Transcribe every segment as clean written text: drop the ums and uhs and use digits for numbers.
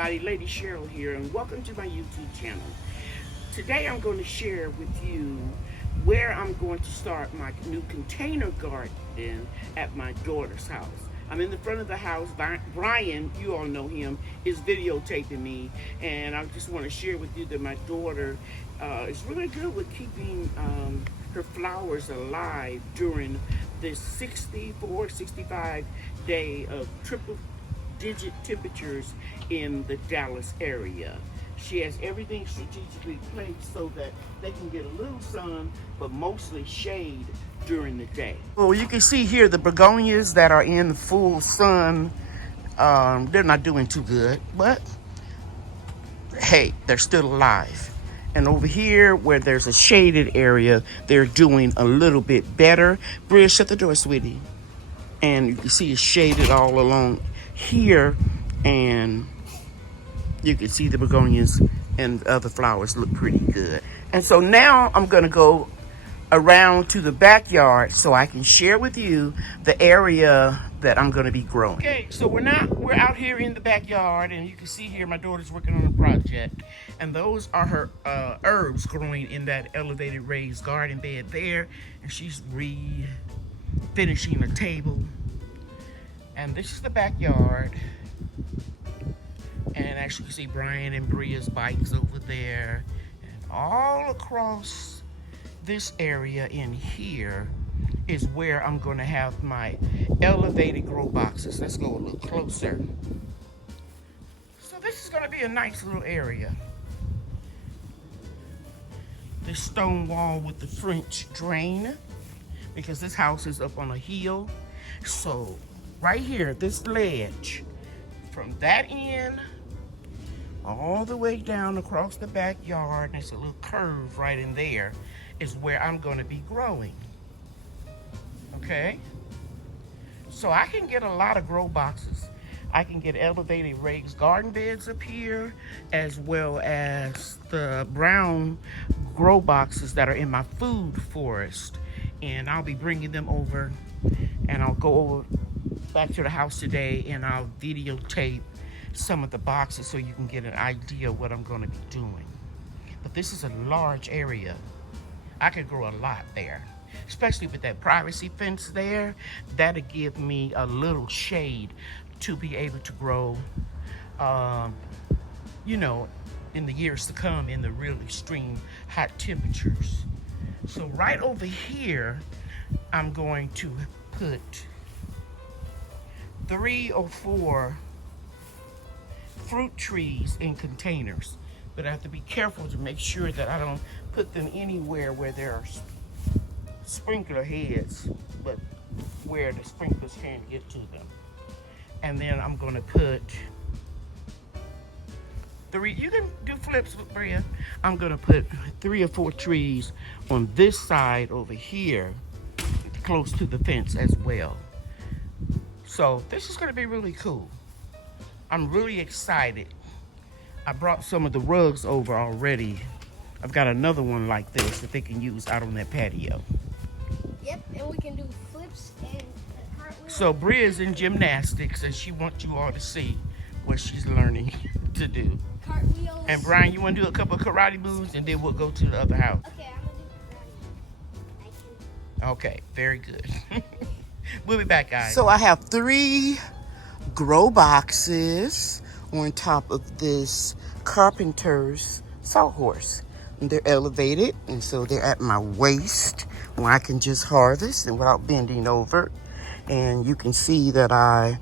everybody, Lady Cheryl here, and welcome to my YouTube channel. Today I'm going to share with you where I'm going to start my new container garden at my daughter's house. I'm in the front of the house. Brian, you all know him, is videotaping me, and I just want to share with you that my daughter is really good with keeping her flowers alive during this 64, 65 day of triple digit temperatures in the Dallas area. She has everything strategically placed so that they can get a little sun, but mostly shade during the day. Well, you can see here the begonias that are in full sun, they're not doing too good, but hey, they're still alive. And over here, where there's a shaded area, they're doing a little bit better. Bria, shut the door, sweetie. And you can see it's shaded all along here, and you can see the begonias and the other flowers look pretty good. And so now I'm going to go around to the backyard so I can share with you the area that I'm going to be growing. Okay, so we're out here in the backyard, and you can see here my daughter's working on a project, and those are her herbs growing in that elevated raised garden bed there, and she's finishing a table. And this is the backyard, and as you can see, Brian and Bria's bikes over there, and all across this area in here is where I'm going to have my elevated grow boxes. Let's go a little closer. So this is going to be a nice little area. This stone wall with the French drain, because this house is up on a hill. So right here, this ledge, from that end all the way down across the backyard, and there's a little curve right in there, is where I'm going to be growing. Okay? So I can get a lot of grow boxes. I can get elevated raised garden beds up here, as well as the brown grow boxes that are in my food forest. And I'll be bringing them over, and I'll go over back to the house today, and I'll videotape some of the boxes so you can get an idea of what I'm going to be doing. But this is a large area. I could grow a lot there, especially with that privacy fence there. That'll give me a little shade to be able to grow, you know, in the years to come in the real extreme hot temperatures. So right over here, I'm going to put 3 or 4 fruit trees in containers, but I have to be careful to make sure that I don't put them anywhere where there are sprinkler heads, but where the sprinklers can't get to them. And then I'm going to put 3, you can do flips with Bria. I'm going to put 3 or 4 trees on this side over here, close to the fence as well. So this is going to be really cool. I'm really excited. I brought some of the rugs over already. I've got another one like this that they can use out on that patio. Yep, and we can do flips and cartwheels. So Bria's in gymnastics, and she wants you all to see what she's learning to do. Cartwheels. And Brian, you want to do a couple of karate moves, and then we'll go to the other house. Okay, I'm gonna do karate. Okay, very good. We'll be back, guys. So I have 3 grow boxes on top of this carpenter's sawhorse. And they're elevated, and so they're at my waist where I can just harvest and without bending over. And you can see that I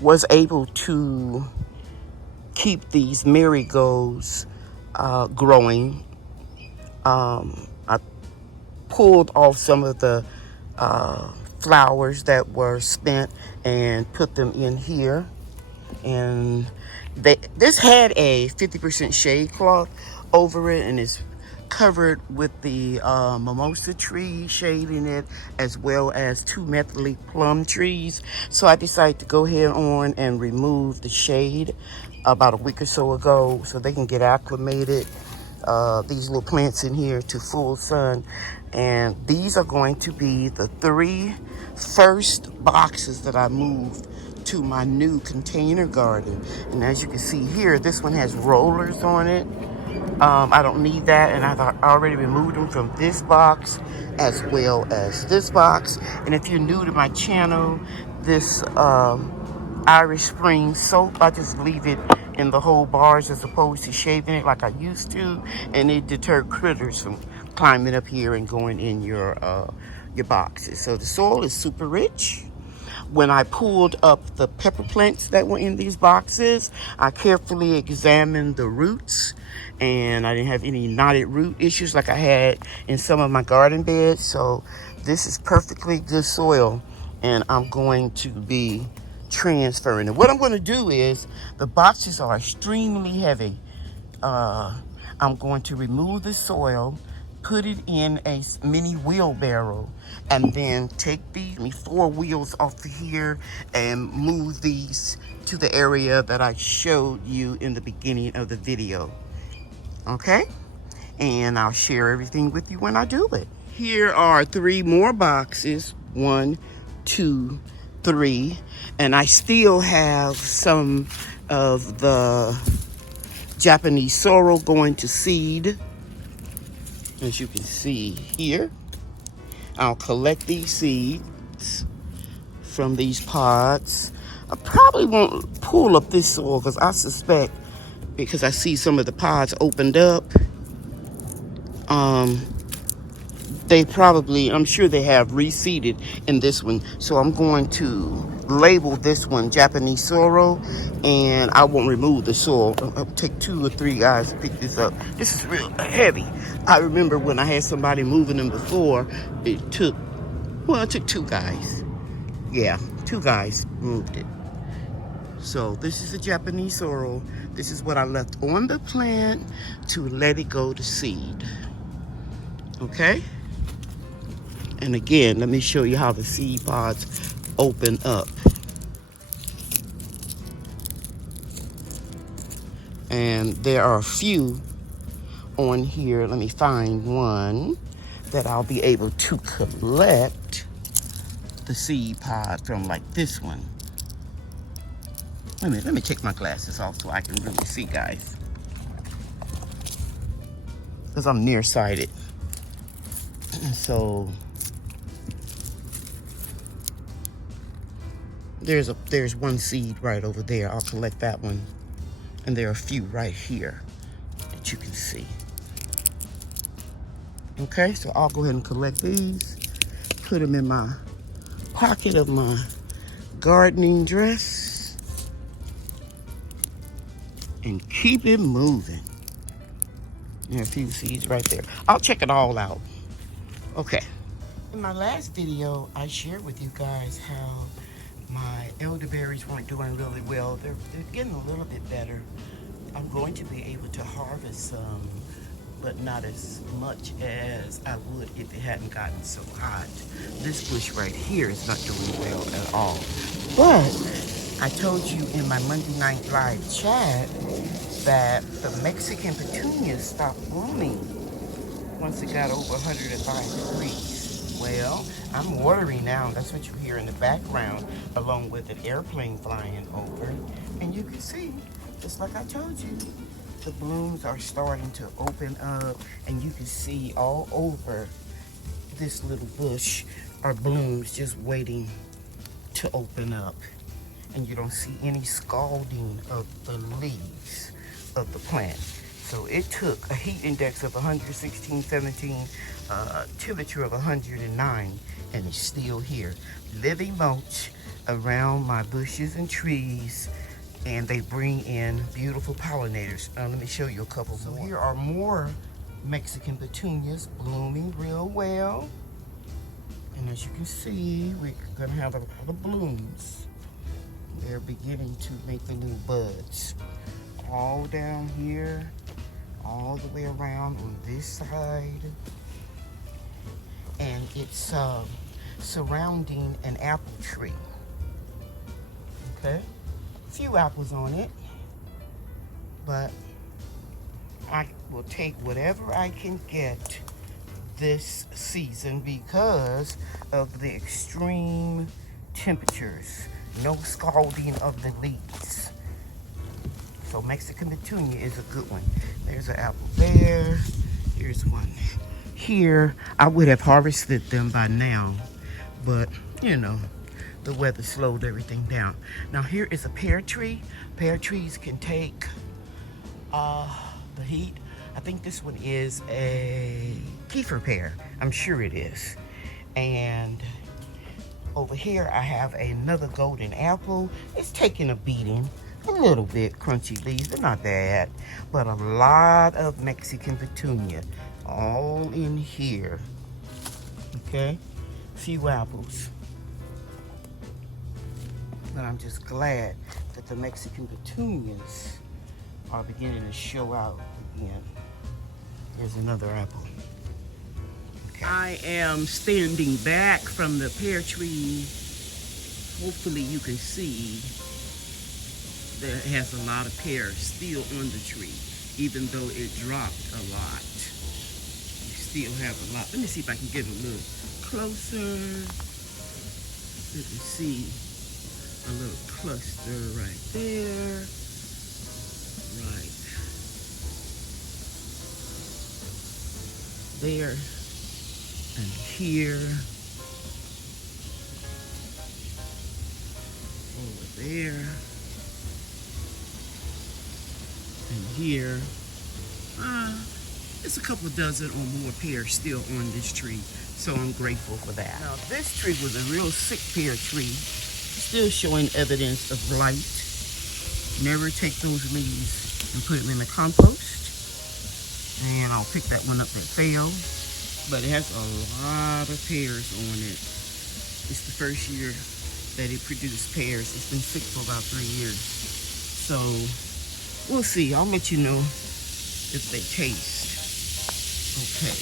was able to keep these marigolds growing. I pulled off some of the flowers that were spent and put them in here. And this had a 50% shade cloth over it, and it's covered with the mimosa tree shading it, as well as 2 methylene plum trees. So I decided to go ahead on and remove the shade about a week or so ago so they can get acclimated, these little plants in here, to full sun. And these are going to be the 3 first boxes that I moved to my new container garden. And as you can see here, this one has rollers on it. I don't need that, and I've already removed them from this box as well as this box. And if you're new to my channel, this Irish Spring soap, I just leave it in the whole bars as opposed to shaving it like I used to, and it deterred critters from climbing up here and going in your boxes. So the soil is super rich. When I pulled up the pepper plants that were in these boxes, I carefully examined the roots, and I didn't have any knotted root issues like I had in some of my garden beds. So this is perfectly good soil, and I'm going to be transferring it. What I'm going to do is, the boxes are extremely heavy. I'm going to remove the soil, put it in a mini wheelbarrow, and then take the 4 wheels off here and move these to the area that I showed you in the beginning of the video. Okay? And I'll share everything with you when I do it. Here are 3 more boxes. 1, 2, 3. And I still have some of the Japanese sorrel going to seed. As you can see here, I'll collect these seeds from these pods. I probably won't pull up this soil because I suspect, because I see some of the pods opened up, they probably, I'm sure they have reseeded in this one. So I'm going to label this one Japanese sorrel, and I won't remove the soil. I'll take 2 or 3 guys to pick this up. This is real heavy. I remember when I had somebody moving them before, it took 2 guys. Yeah, 2 guys moved it. So this is a Japanese sorrel. This is what I left on the plant to let it go to seed. Okay? And again, let me show you how the seed pods open up. And there are a few on here. Let me find one that I'll be able to collect the seed pod from, like this one. Wait a minute, let me take my glasses off so I can really see, guys. Because I'm nearsighted. So there's one seed right over there. I'll collect that one. And there are a few right here that you can see. Okay, so I'll go ahead and collect these, put them in my pocket of my gardening dress, and keep it moving. There are a few seeds right there. I'll check it all out. Okay. In my last video, I shared with you guys how my elderberries weren't doing really well. They're getting a little bit better. I'm going to be able to harvest some, but not as much as I would if it hadn't gotten so hot. This bush right here is not doing well at all. But I told you in my Monday night live chat that the Mexican petunias stopped blooming once it got over 105 degrees. Well, I'm watering now. That's what you hear in the background, along with an airplane flying over. And you can see, just like I told you, the blooms are starting to open up, and you can see all over this little bush are blooms just waiting to open up. And you don't see any scalding of the leaves of the plant. So it took a heat index of 116, 17, temperature of 109, and it's still here. Living mulch around my bushes and trees, and they bring in beautiful pollinators. Let me show you a couple more. So here are more Mexican petunias blooming real well. And as you can see, we're gonna have a lot of blooms. They're beginning to make the little buds. All down here, all the way around on this side. And it's surrounding an apple tree. Okay? A few apples on it, but I will take whatever I can get this season because of the extreme temperatures no scalding of the leaves. So Mexican petunia is a good one. There's an apple there. Here's one here. I would have harvested them by now, but you know, the weather slowed everything down. Now here is a pear tree. Pear trees can take the heat. I think this one is a kefir pear. I'm sure it is. And over here I have another golden apple. It's taking a beating. A little bit crunchy leaves, but not bad. But a lot of Mexican petunia all in here. Okay? Few apples. But I'm just glad that the Mexican petunias are beginning to show out again. Here's another apple. Okay. I am standing back from the pear tree. Hopefully you can see that it has a lot of pears still on the tree, even though it dropped a lot. You still have a lot. Let me see if I can get a little closer. You can see a little cluster right there. Right there and here. Over there. And here, it's a couple dozen or more pears still on this tree, so I'm grateful for that. Now this tree was a real sick pear tree, still showing evidence of blight. Never take those leaves and put them in the compost. And I'll pick that one up that fell, but it has a lot of pears on it. It's the first year that it produced pears. It's been sick for about 3 years, so we'll see. I'll let you know if they taste okay.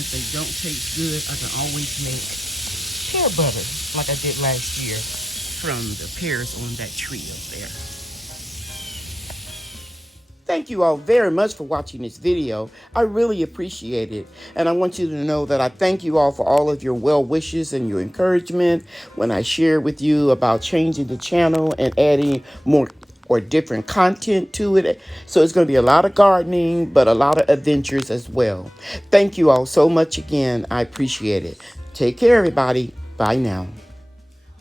If they don't taste good, I can always make pear butter like I did last year from the pears on that tree up there. Thank you all very much for watching this video. I really appreciate it. And I want you to know that I thank you all for all of your well wishes and your encouragement when I share with you about changing the channel and adding more or different content to it. So it's going to be a lot of gardening, but a lot of adventures as well. Thank you all so much again. I appreciate it. Take care, everybody. Bye now.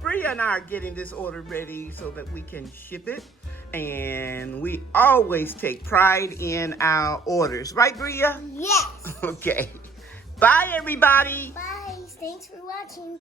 Bria and I are getting this order ready so that we can ship it. And we always take pride in our orders. Right, Bria? Yes. Okay. Bye, everybody. Bye. Thanks for watching.